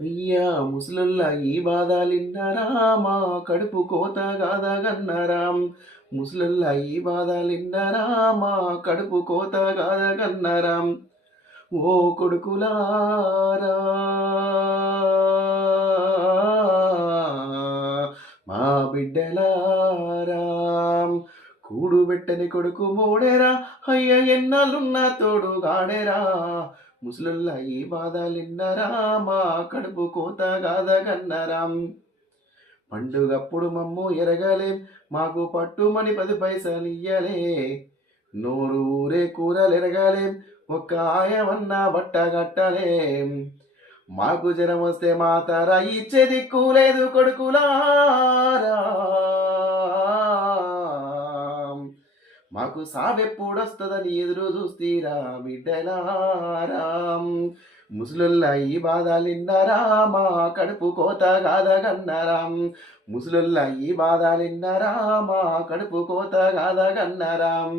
అయ్యా ముసలొల్ల ఈ బాధలిన్నరా మా కడుపు కోత గాదగన్నరా ముసలొల్ల ఈ బాధలిన్నరా మా కడుపు కోత గాదగన్నరా ఓ కొడుకులారా మా బిడ్డలారా కూడు పెట్టని కొడుకు మోడేరా అయ్య ఎన్నాళ్ళున్న తోడు గాడేరా ముసలుల్ల ఈ బాధలిన్నరా మా కడుపు కోత గాదగన్నరాం పండుగప్పుడు మమ్ము ఎరగలేం మాకు పట్టుమని 10 పైసలు ఇయ్యలే నోరు ఊరే కూరలు ఎరగలేం ఒక్క ఆయమన్నా బట్ట కట్టలేం మాకు జనం వస్తే మాతార ఇచ్చే దిక్కు లేదు కొడుకులారా మాకు సావెప్పుడొస్తుందని ఎదురు చూస్తీరా బిడ్డలారాం ముసలుల్ల ఈ బాధలిన్నరా మా కడుపు కోత గాదగన్నరాం ముసలుల్ల ఈ బాధలిన్నరా మా కడుపు కోత గాదగన్నరాం